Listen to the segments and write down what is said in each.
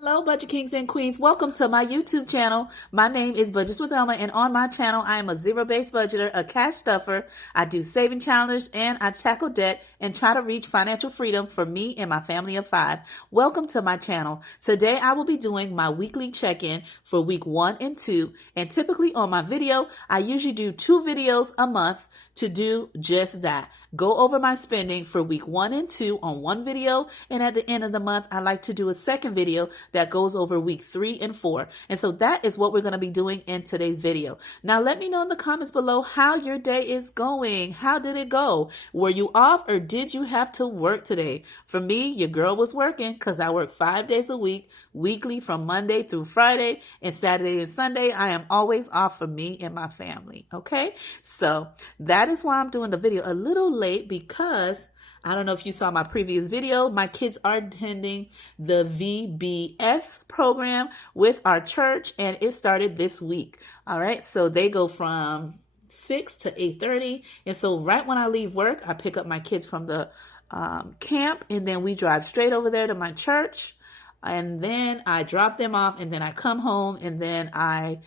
Hello, Budget Kings and Queens. Welcome to my YouTube channel. My name is Budgets with Elma, and on my channel, I am a zero-based budgeter, a cash stuffer. I do saving challenges, and I tackle debt and try to reach financial freedom for me and my family of 5. Welcome to my channel. Today, I will be doing my weekly check-in for week 1 and 2. And typically on my video, I usually do 2 videos a month to do just that. Go over my spending for week 1 and 2 on one video, and at the end of the month, I like to do a second video that goes over week 3 and 4. And so that is what we're going to be doing in today's video. Now, let me know in the comments below how your day is going. How did it go? Were you off or did you have to work today? For me, your girl was working because I work 5 days a week, weekly from Monday through Friday, and Saturday and Sunday, I am always off for me and my family. Okay, so that is why I'm doing the video a little late, because I don't know if you saw my previous video. My kids are attending the VBS program with our church, and it started this week. All right, so they go from 6 to 8:30, and so right when I leave work, I pick up my kids from the camp, and then we drive straight over there to my church, and then I drop them off, and then I come home, and then I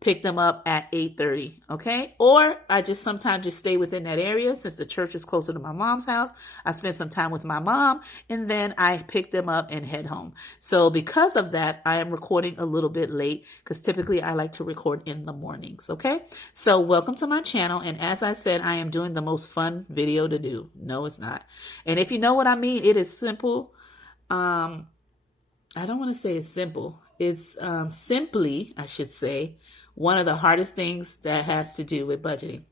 pick them up at 8:30, okay? Or I just sometimes just stay within that area since the church is closer to my mom's house. I spend some time with my mom, and then I pick them up and head home. So because of that, I am recording a little bit late because typically I like to record in the mornings, okay? So welcome to my channel, and as I said, I am doing the most fun video to do. No, it's not. And if you know what I mean, it is simple. I don't want to say it's simple. It's simply, I should say, one of the hardest things that has to do with budgeting.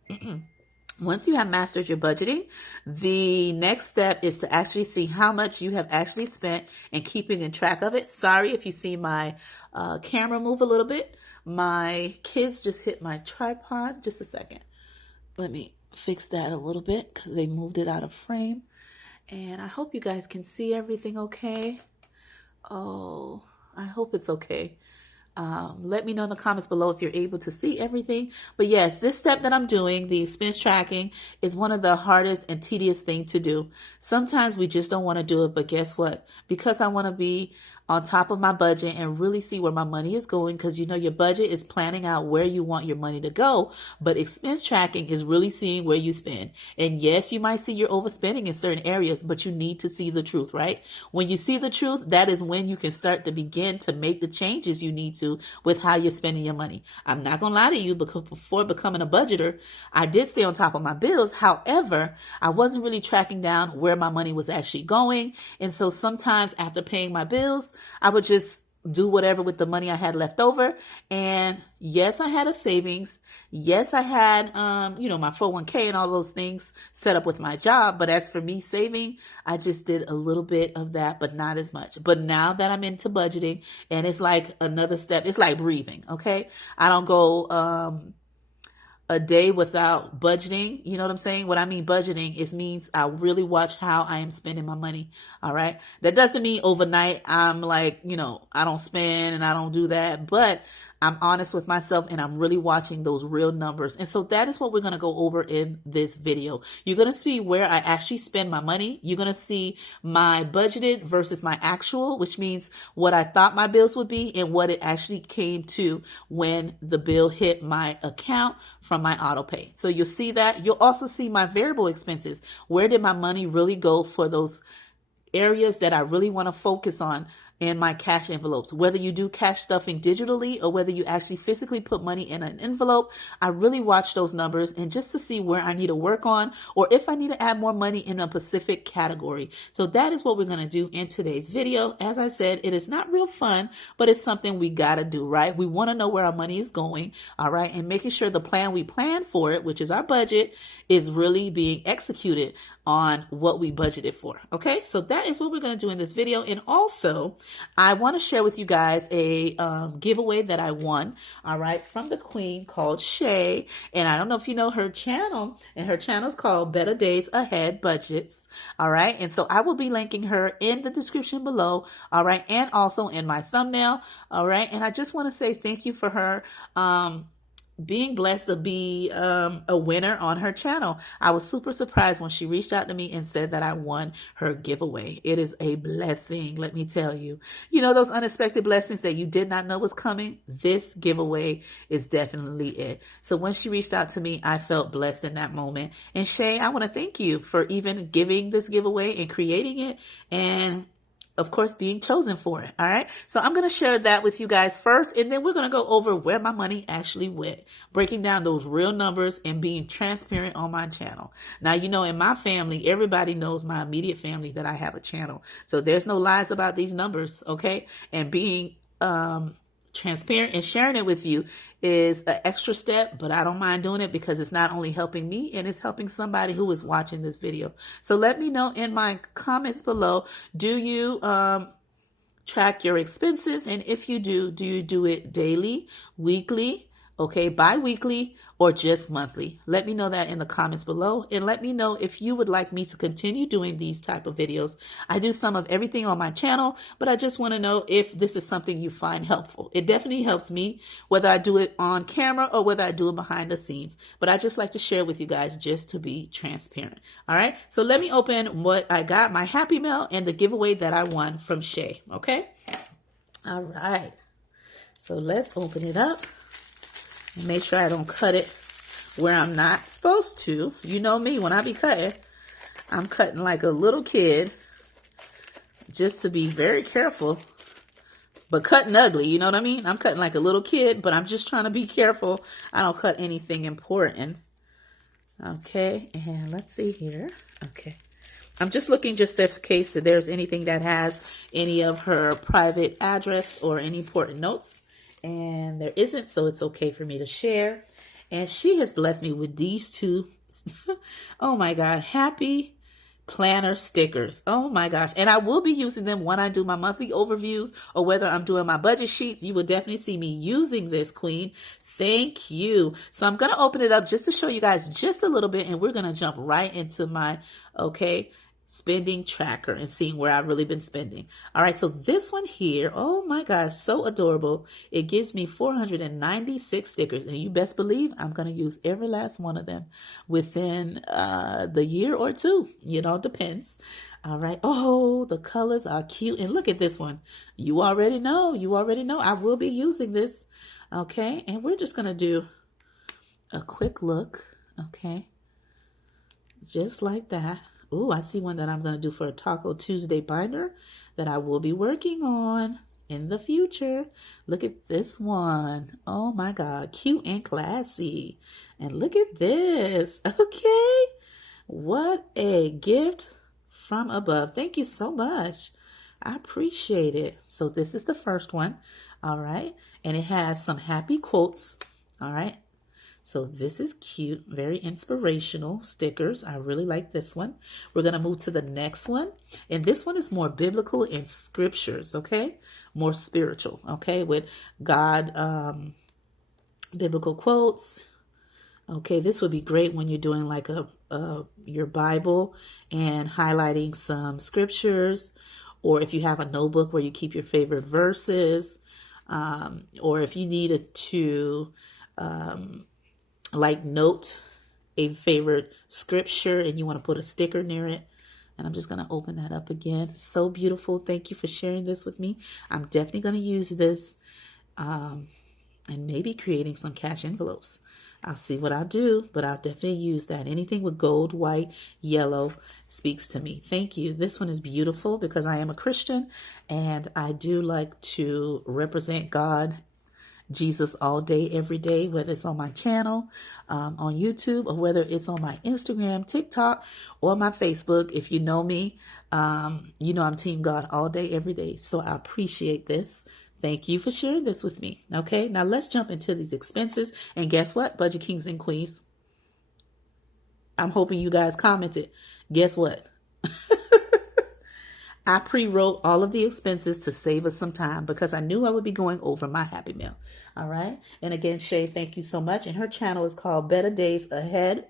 Once you have mastered your budgeting, the next step is to actually see how much you have actually spent and keeping in track of it. Sorry if you see my camera move a little bit. My kids just hit my tripod. Just a second. Let me fix that a little bit because they moved it out of frame. And I hope you guys can see everything okay. Oh, I hope it's okay. Let me know in the comments below if you're able to see everything. But yes, this step that I'm doing, the expense tracking, is one of the hardest and tedious things to do. Sometimes we just don't want to do it, but guess what? Because I want to be on top of my budget and really see where my money is going, because you know your budget is planning out where you want your money to go, but expense tracking is really seeing where you spend. And yes, you might see you're overspending in certain areas, but you need to see the truth, right? When you see the truth, that is when you can start to begin to make the changes you need to with how you're spending your money. I'm not gonna lie to you, because before becoming a budgeter, I did stay on top of my bills. However, I wasn't really tracking down where my money was actually going. And so sometimes after paying my bills, I would just do whatever with the money I had left over. And yes, I had a savings. Yes, I had, my 401k and all those things set up with my job. But as for me saving, I just did a little bit of that, but not as much. But now that I'm into budgeting, and it's like another step, it's like breathing. Okay. I don't go, a day without budgeting. You know what I'm saying? What I mean budgeting is means I really watch how I am spending my money. All right. That doesn't mean overnight I'm like, I don't spend and I don't do that, but I'm honest with myself and I'm really watching those real numbers. And so that is what we're going to go over in this video. You're going to see where I actually spend my money. You're going to see my budgeted versus my actual, which means what I thought my bills would be and what it actually came to when the bill hit my account from my auto pay. So you'll see that. You'll also see my variable expenses. Where did my money really go for those areas that I really want to focus on in my cash envelopes? Whether you do cash stuffing digitally or whether you actually physically put money in an envelope, I really watch those numbers and just to see where I need to work on or if I need to add more money in a specific category. So that is what we're going to do in today's video. As I said, it is not real fun, but it's something we got to do, right? We want to know where our money is going, all right? And making sure the plan we plan for it, which is our budget, is really being executed on what we budgeted for, okay? So that is what we're going to do in this video. And also, I want to share with you guys a giveaway that I won, all right, from the queen called Shay. And I don't know if you know her channel, and her channel is called Better Days Ahead Budgets, all right? And so I will be linking her in the description below, all right, and also in my thumbnail, all right? And I just want to say thank you for her being blessed to be a winner on her channel. I was super surprised when she reached out to me and said that I won her giveaway. It is a blessing, let me tell you. You know, those unexpected blessings that you did not know was coming? This giveaway is definitely it. So when she reached out to me, I felt blessed in that moment. And Shay, I want to thank you for even giving this giveaway and creating it, and of course, being chosen for it. All right. So I'm going to share that with you guys first, and then we're going to go over where my money actually went, breaking down those real numbers and being transparent on my channel. Now, you know, in my family, everybody knows, my immediate family, that I have a channel. So there's no lies about these numbers. Okay. And being, transparent and sharing it with you is an extra step, but I don't mind doing it because it's not only helping me, and it's helping somebody who is watching this video. So let me know in my comments below, do you track your expenses? And if you do you do it daily, weekly, okay, bi-weekly, or just monthly? Let me know that in the comments below, and let me know if you would like me to continue doing these type of videos. I do some of everything on my channel, but I just want to know if this is something you find helpful. It definitely helps me, whether I do it on camera or whether I do it behind the scenes. But I just like to share with you guys just to be transparent. All right, so let me open what I got, my Happy Mail and the giveaway that I won from Shay. Okay, all right, so let's open it up. Make sure I don't cut it where I'm not supposed to. You know me, when I be cutting, I'm cutting like a little kid, just to be very careful, but cutting ugly, you know what I mean? I'm cutting like a little kid, but I'm just trying to be careful I don't cut anything important. Okay, and let's see here. Okay, I'm just looking just in case that there's anything that has any of her private address or any important notes. And there isn't, so it's okay for me to share. And she has blessed me with these two. Oh my God, Happy Planner stickers. Oh my gosh. And I will be using them when I do my monthly overviews, or whether I'm doing my budget sheets. You will definitely see me using this, Queen. Thank you. So I'm going to open it up just to show you guys just a little bit, and we're going to jump right into my, spending tracker and seeing where I've really been spending. All right, so this one here, oh my gosh, so adorable. It gives me 496 stickers, and you best believe I'm going to use every last one of them within the year or two. You know, depends. All right. Oh, the colors are cute. And look at this one. You already know. I will be using this. Okay, and we're just going to do a quick look. Okay, just like that. Oh, I see one that I'm going to do for a Taco Tuesday binder that I will be working on in the future. Look at this one. Oh my God, cute and classy. And look at this. Okay, what a gift from above. Thank you so much. I appreciate it. So this is the first one. All right, and it has some happy quotes. All right. So this is cute, very inspirational stickers. I really like this one. We're going to move to the next one. And this one is more biblical in scriptures, okay? More spiritual, okay? With God, biblical quotes. Okay, this would be great when you're doing like your Bible and highlighting some scriptures, or if you have a notebook where you keep your favorite verses, or if you needed to like note a favorite scripture and you want to put a sticker near it. And I'm just going to open that up again. So beautiful. Thank you for sharing this with me. I'm definitely going to use this and maybe creating some cash envelopes. I'll see what I'll do, but I'll definitely use that. Anything with gold, white, yellow speaks to me. Thank you. This one is beautiful because I am a Christian and I do like to represent God, Jesus, all day, every day, whether it's on my channel, on YouTube, or whether it's on my Instagram, TikTok, or my Facebook. If you know me, you know I'm Team God all day, every day. So I appreciate this. Thank you for sharing this with me. Okay, now let's jump into these expenses. And guess what, Budget Kings and Queens? I'm hoping you guys commented. Guess what? I pre-wrote all of the expenses to save us some time because I knew I would be going over my Happy Meal. All right. And again, Shay, thank you so much. And her channel is called Better Days Ahead.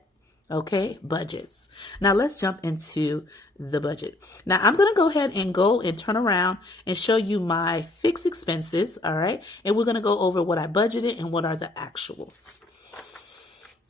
Okay, budgets. Now let's jump into the budget. Now I'm going to go ahead and go and turn around and show you my fixed expenses. All right. And we're going to go over what I budgeted and what are the actuals.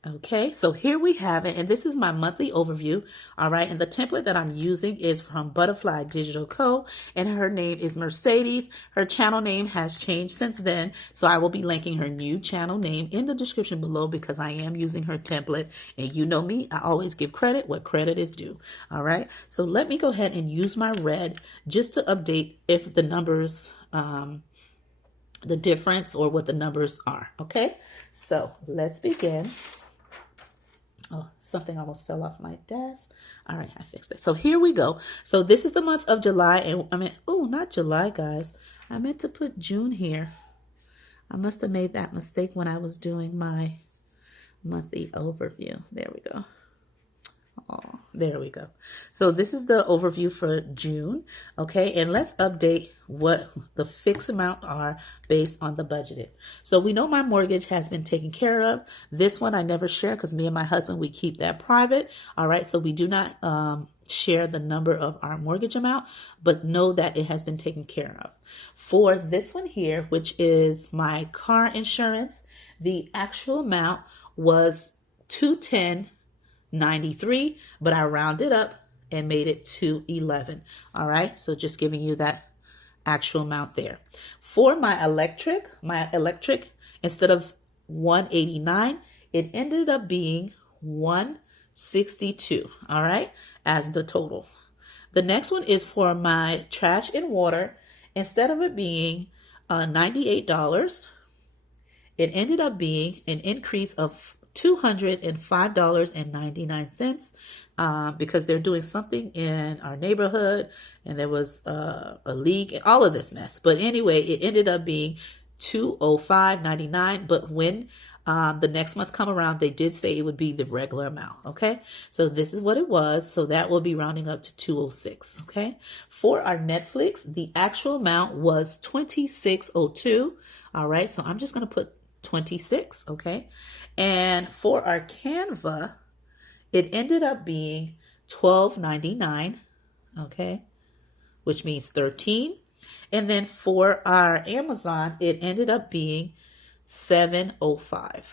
Okay, so here we have it, and this is my monthly overview. All right, and the template that I'm using is from Butterfly Digital Co., and her name is Mercedes. Her channel name has changed since then, so I will be linking her new channel name in the description below because I am using her template. And you know me, I always give credit where credit is due. All right, so let me go ahead and use my red just to update if the numbers, the difference or what the numbers are. Okay, so let's begin. Oh, something almost fell off my desk. All right, I fixed it. So here we go. So this is the month of July. And oh, not July, guys. I meant to put June here. I must have made that mistake when I was doing my monthly overview. There we go. Oh, there we go. So this is the overview for June. Okay, and let's update what the fixed amount are based on the budgeted. So we know my mortgage has been taken care of. This one I never share because me and my husband, we keep that private. All right, so we do not share the number of our mortgage amount, but know that it has been taken care of. For this one here, which is my car insurance, the actual amount was $210.93, but I rounded up and made it $211. All right, so just giving you that actual amount there. For my electric, instead of $189, it ended up being $162. All right, as the total. The next one is for my trash and water. Instead of it being $98, it ended up being an increase of $205.99 because they're doing something in our neighborhood and there was a leak and all of this mess. But anyway, it ended up being $205.99. But when the next month come around, they did say it would be the regular amount. Okay, so this is what it was. So that will be rounding up to $206. Okay, for our Netflix, the actual amount was $26.02. All right, so I'm just going to put 26. Okay, and for our Canva, it ended up being $12.99. Okay, which means 13. And then for our Amazon, it ended up being $7.05.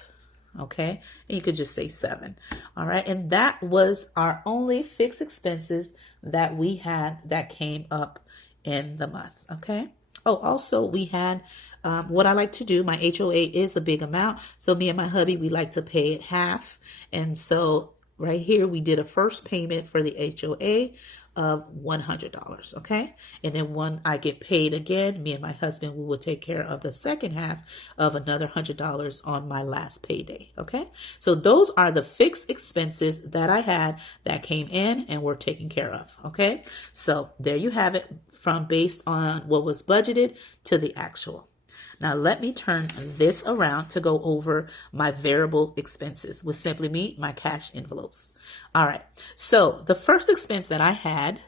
Okay, and you could just say 7. All right, and that was our only fixed expenses that we had that came up in the month. Okay. Oh, also we had what I like to do. My HOA is a big amount, so me and my hubby, we like to pay it half. And so right here we did a first payment for the HOA of $100. Okay, and then when I get paid again, me and my husband, we will take care of the second half of another $100 on my last payday. Okay, so those are the fixed expenses that I had that came in and were taken care of. Okay, so there you have it, from based on what was budgeted to the actual. Now let me turn this around to go over my variable expenses with Simply Me, my cash envelopes. All right, so the first expense that I had,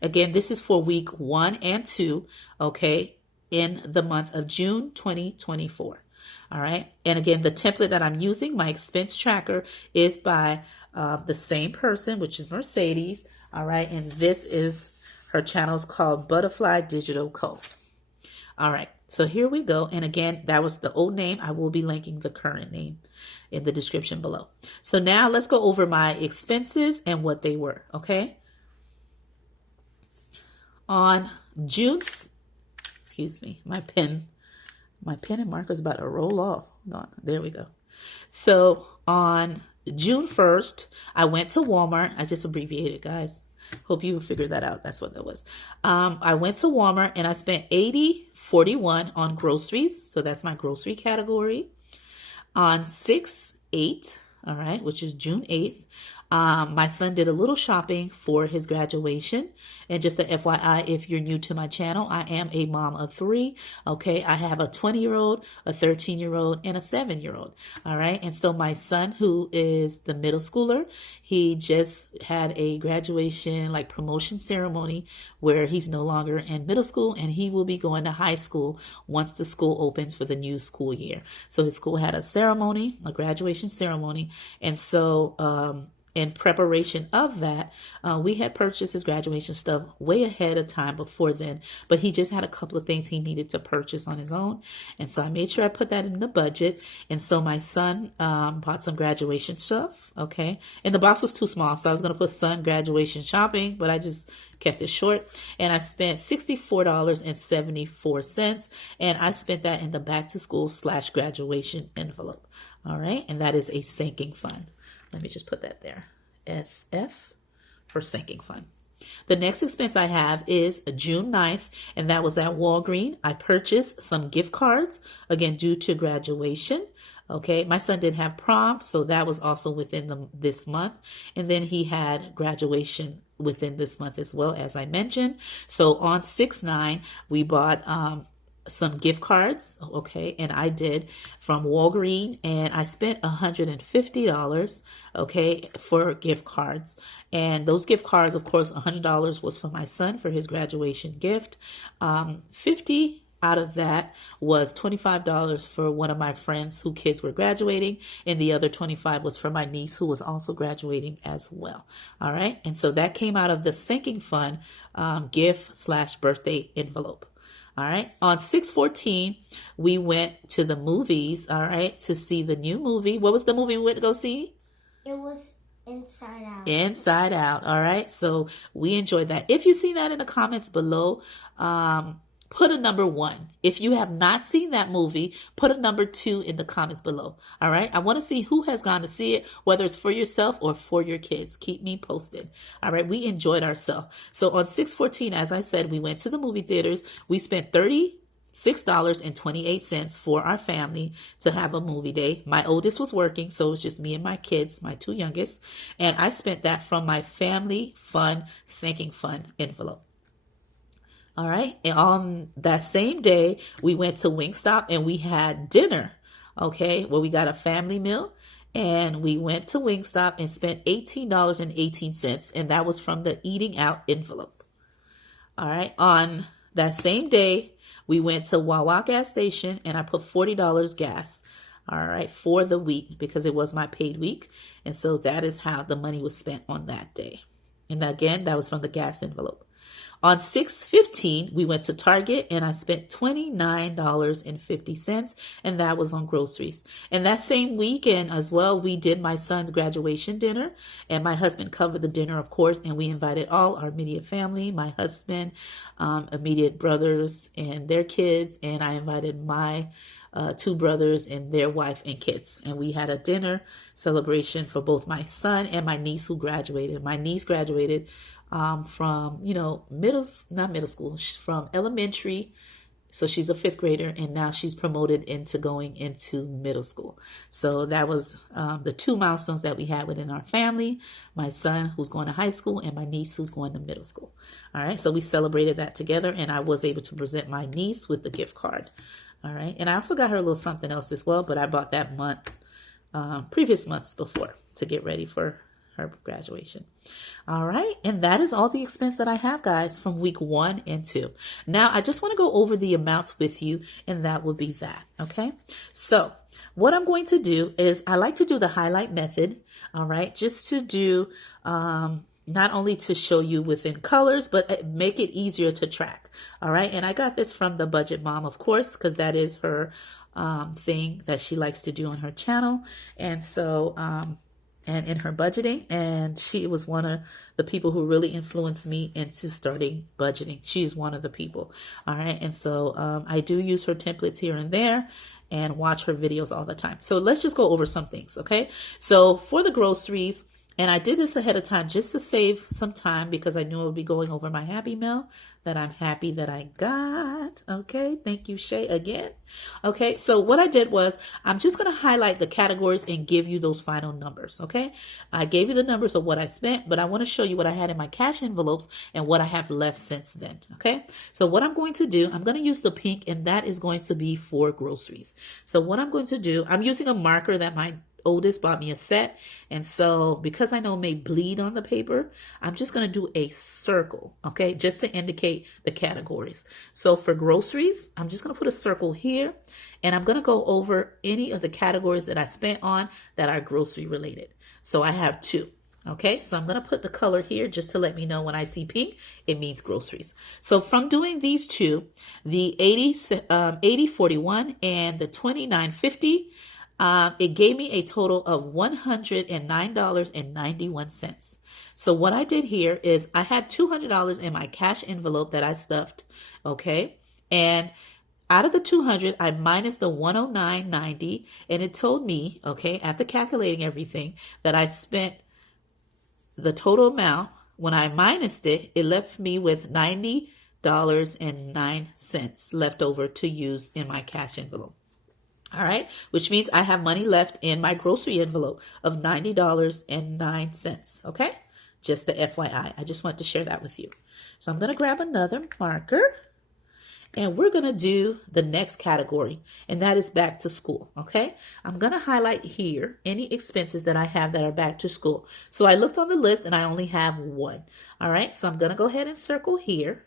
again, this is for week 1 and 2, okay, in the month of June 2024. All right, and again, the template that I'm using, my expense tracker, is by the same person, which is Mercedes. All right, and this is her channel is called Butterfly Digital Co. All right, so here we go. And again, that was the old name. I will be linking the current name in the description below. So now let's go over my expenses and what they were, okay? On June, excuse me, my pen and marker is about to roll off. Hold on, there we go. So on June 1st, I went to Walmart. I just abbreviated, guys. Hope you figured that out. That's what that was. I went to Walmart and I spent $80.41 on groceries. So that's my grocery category. On 6/8, all right, which is June 8th, my son did a little shopping for his graduation. And just a FYI, if you're new to my channel, I am a mom of 3. Okay, I have a 20-year-old, a 13-year-old, and a 7-year-old. All right, and so my son, who is the middle schooler, he just had a graduation, like promotion ceremony, where he's no longer in middle school and he will be going to high school once the school opens for the new school year. So his school had a ceremony, a graduation ceremony, and so in preparation of that, we had purchased his graduation stuff way ahead of time before then, but he just had a couple of things he needed to purchase on his own. And so I made sure I put that in the budget. And so my son bought some graduation stuff. Okay. And the box was too small. So I was going to put son graduation shopping, but I just kept it short. And I spent $64.74. And I spent that in the back to school / graduation envelope. All right. And that is a sinking fund. Let me just put that there. SF for sinking fund. The next expense I have is June 9th, and that was at Walgreens. I purchased some gift cards, again, due to graduation. Okay, my son didn't have prom, so that was also within this month. And then he had graduation within this month as well, as I mentioned. So on 6/9, we bought some gift cards, okay, and I did from Walgreens, and I spent $150, okay, for gift cards. And those gift cards, of course, $100 was for my son for his graduation gift. 50 out of that was $25 for one of my friends whose kids were graduating, and the other 25 was for my niece who was also graduating as well. All right, and so that came out of the sinking fund gift / birthday envelope. All right. On 6/14, we went to the movies, all right, to see the new movie. What was the movie we went to go see? It was Inside Out. Inside Out. All right. So we enjoyed that. If you see that in the comments below, put a number 1. If you have not seen that movie, put a number 2 in the comments below. All right. I want to see who has gone to see it, whether it's for yourself or for your kids. Keep me posted. All right. We enjoyed ourselves. So on 6/14, as I said, we went to the movie theaters. We spent $36.28 for our family to have a movie day. My oldest was working, so it was just me and my kids, my 2 youngest. And I spent that from my family fun sinking fund envelope. All right. And on that same day, we went to Wingstop and we had dinner. Okay. Well, we got a family meal and we went to Wingstop and spent $18.18. And that was from the eating out envelope. All right. On that same day, we went to Wawa gas station and I put $40 gas. All right. For the week because it was my paid week. And so that is how the money was spent on that day. And again, that was from the gas envelope. On 6/15, we went to Target and I spent $29.50, and that was on groceries. And that same weekend as well, we did my son's graduation dinner, and my husband covered the dinner, of course, and we invited all our immediate family, my husband, immediate brothers and their kids, and I invited my 2 brothers and their wife and kids. And we had a dinner celebration for both my son and my niece who graduated. My niece graduated from, not middle school, from elementary. So she's a 5th grader and now she's promoted into going into middle school. So that was the 2 milestones that we had within our family, my son who's going to high school and my niece who's going to middle school. All right. So we celebrated that together and I was able to present my niece with the gift card. All right. And I also got her a little something else as well, but I bought that previous months before to get ready for her graduation. All right. And that is all the expense that I have, guys, from week 1 and 2. Now, I just want to go over the amounts with you, and that will be that. Okay. So what I'm going to do is I like to do the highlight method. All right. Just to do, not only to show you within colors, but make it easier to track. All right. And I got this from the Budget Mom, of course, because that is her thing that she likes to do on her channel. And so, and in her budgeting, and she was one of the people who really influenced me into starting budgeting. She's one of the people. All right. And so I do use her templates here and there and watch her videos all the time. So let's just go over some things. Okay. So for the groceries, and I did this ahead of time just to save some time because I knew I would be going over my Happy Meal that I'm happy that I got. Okay. Thank you, Shay, again. Okay. So what I did was I'm just going to highlight the categories and give you those final numbers. Okay. I gave you the numbers of what I spent, but I want to show you what I had in my cash envelopes and what I have left since then. Okay. So what I'm going to do, I'm going to use the pink, and that is going to be for groceries. So what I'm going to do, I'm using a marker that my oldest bought me a set. And so because I know it may bleed on the paper, I'm just going to do a circle. Okay. Just to indicate the categories. So for groceries, I'm just going to put a circle here, and I'm going to go over any of the categories that I spent on that are grocery related. So I have 2. Okay, so I'm going to put the color here just to let me know when I see pink, it means groceries. So from doing these two, the 80.41 and the 29.50, it gave me a total of $109.91. So what I did here is I had $200 in my cash envelope that I stuffed, okay? And out of the 200, I minus the 109.90, and it told me, okay, after calculating everything, that I spent the total amount. When I minused it, it left me with $90.09 left over to use in my cash envelope. All right, which means I have money left in my grocery envelope of $90.09. Okay, just the FYI. I just want to share that with you. So I'm going to grab another marker. And we're going to do the next category, and that is back to school, okay? I'm going to highlight here any expenses that I have that are back to school. So I looked on the list, and I only have one, all right? So I'm going to go ahead and circle here,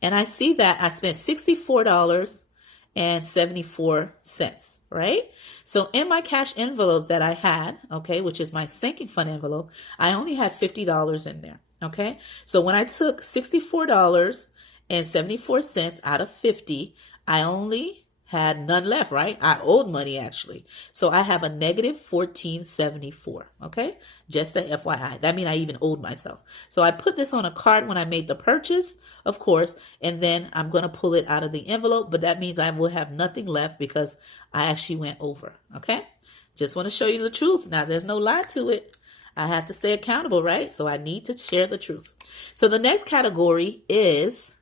and I see that I spent $64.74, right? So in my cash envelope that I had, okay, which is my sinking fund envelope, I only had $50 in there, okay? So when I took $64.74 out of 50, I only had none left, right? I owed money actually. So I have a negative 14.74, okay? Just the FYI. That means I even owed myself. So I put this on a card when I made the purchase, of course, and then I'm going to pull it out of the envelope, but that means I will have nothing left because I actually went over, okay? Just want to show you the truth. Now, there's no lie to it. I have to stay accountable, right? So I need to share the truth. So the next category is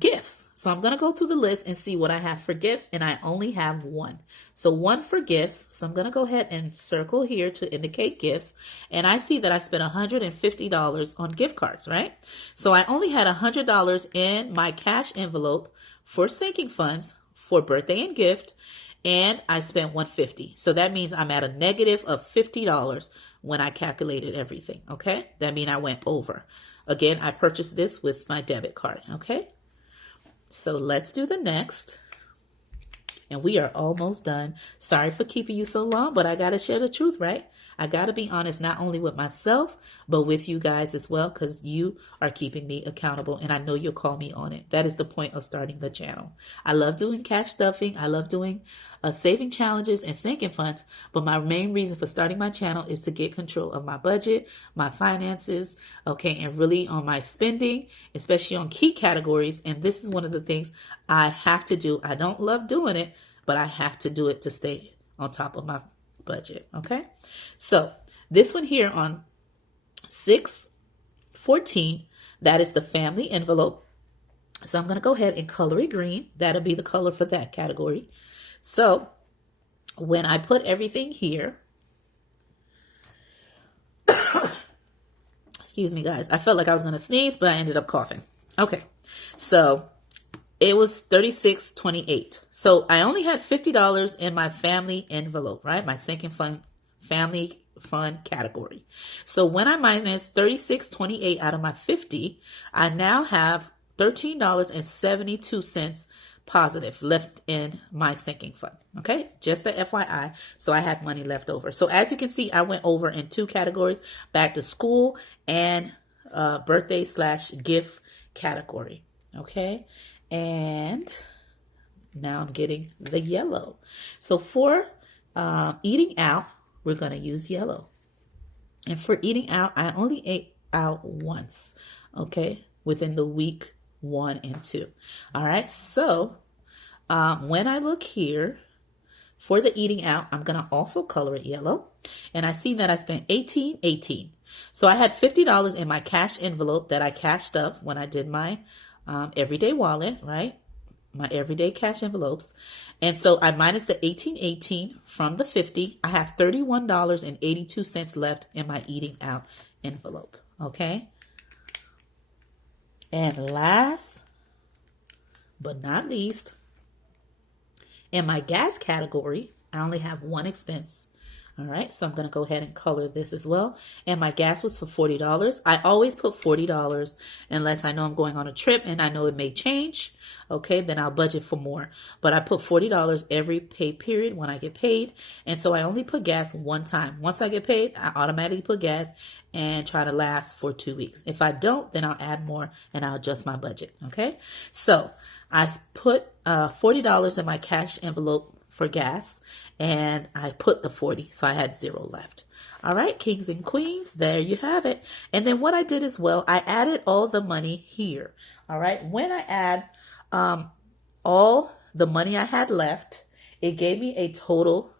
gifts. So I'm going to go through the list and see what I have for gifts, and I only have one. So one for gifts. So I'm going to go ahead and circle here to indicate gifts. And I see that I spent $150 on gift cards, right? So I only had $100 in my cash envelope for sinking funds for birthday and gift, and I spent $150. So that means I'm at a negative of $50 when I calculated everything, okay? That means I went over. Again, I purchased this with my debit card, okay? So let's do the next. And we are almost done. Sorry for keeping you so long, but I got to share the truth, right? I got to be honest, not only with myself, but with you guys as well, because you are keeping me accountable, and I know you'll call me on it. That is the point of starting the channel. I love doing cash stuffing. I love doing saving challenges and sinking funds, but my main reason for starting my channel is to get control of my budget, my finances, okay, and really on my spending, especially on key categories. And this is one of the things I have to do. I don't love doing it, but I have to do it to stay on top of my budget, okay? So this one here on 6/14, that is the family envelope. So I'm going to go ahead and color it green. That'll be the color for that category. So when I put everything here, excuse me, guys. I felt like I was going to sneeze, but I ended up coughing. Okay, so it was $36.28. So I only had $50 in my family envelope, right? My sinking fund, family fund category. So when I minus $36.28 out of my 50, I now have $13.72 positive left in my sinking fund. Okay, just the FYI. So I had money left over. So as you can see, I went over in two categories: back to school and birthday/gift category. Okay, and now I'm getting the yellow. So for eating out, we're going to use yellow. And for eating out, I only ate out once, okay, within the week 1 and 2. All right, so when I look here for the eating out, I'm going to also color it yellow. And I see that I spent $18.18. So I had $50 in my cash envelope that I cashed up when I did my everyday wallet, right? My everyday cash envelopes. And so I minus the $18.18 from the $50. I have $31.82 left in my eating out envelope. Okay. And last but not least, in my gas category, I only have one expense. All right, so I'm going to go ahead and color this as well. And my gas was for $40. I always put $40 unless I know I'm going on a trip and I know it may change. Okay, then I'll budget for more. But I put $40 every pay period when I get paid. And so I only put gas one time. Once I get paid, I automatically put gas and try to last for 2 weeks. If I don't, then I'll add more and I'll adjust my budget. Okay, so I put $40 in my cash envelope for gas, and I put the 40, so I had 0 left. All right, kings and queens, there you have it. And then what I did as well, I added all the money here. All right, when I add all the money I had left, it gave me a total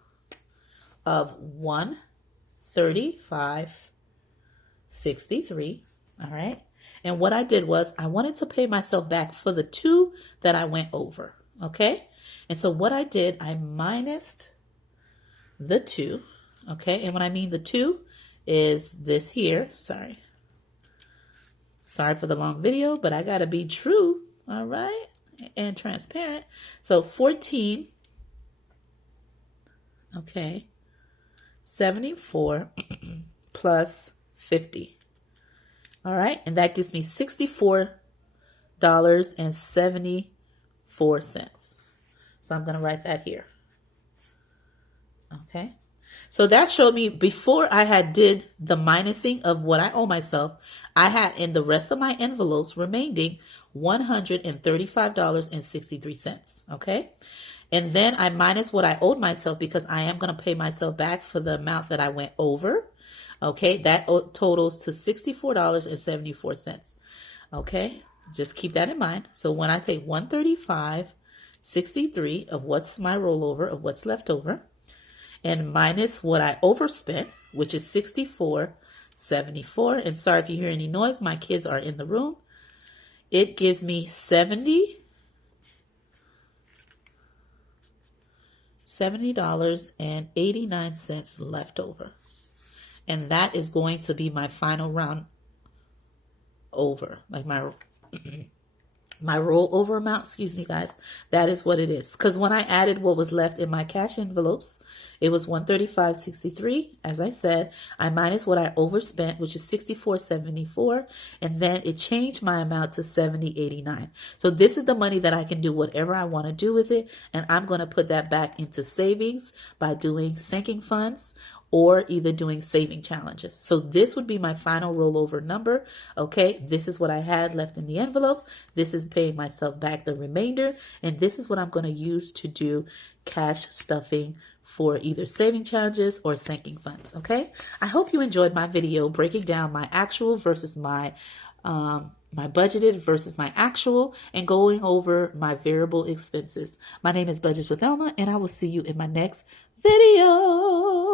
of $135.63. All right, and what I did was I wanted to pay myself back for the 2 that I went over. Okay, and so what I did, I minused the 2. Okay, and when I mean the 2 is this here. Sorry for the long video, but I got to be true, all right, and transparent. So 14, okay, 74 plus 50. All right, and that gives me $64.74. So I'm going to write that here. Okay. So that showed me before I had did the minusing of what I owe myself, I had in the rest of my envelopes remaining $135.63. Okay. And then I minus what I owed myself because I am going to pay myself back for the amount that I went over. Okay. That totals to $64.74. Okay. Just keep that in mind. So when I take 135.63 of what's my rollover, of what's left over, and minus what I overspent, which is 64.74. And sorry if you hear any noise, my kids are in the room. It gives me $70.89 left over. And that is going to be my final round over, like my rollover amount, excuse me guys, that is what it is. Because when I added what was left in my cash envelopes, it was $135.63. As I said, I minus what I overspent, which is $64.74, and then it changed my amount to $70.89. So this is the money that I can do whatever I want to do with it, and I'm going to put that back into savings by doing sinking funds or either doing saving challenges. So this would be my final rollover number. Okay, this is what I had left in the envelopes. This is paying myself back the remainder. And this is what I'm going to use to do cash stuffing for either saving challenges or sinking funds. Okay, I hope you enjoyed my video breaking down my actual versus my budgeted versus my actual, and going over my variable expenses. My name is Budgets with Elma, and I will see you in my next video.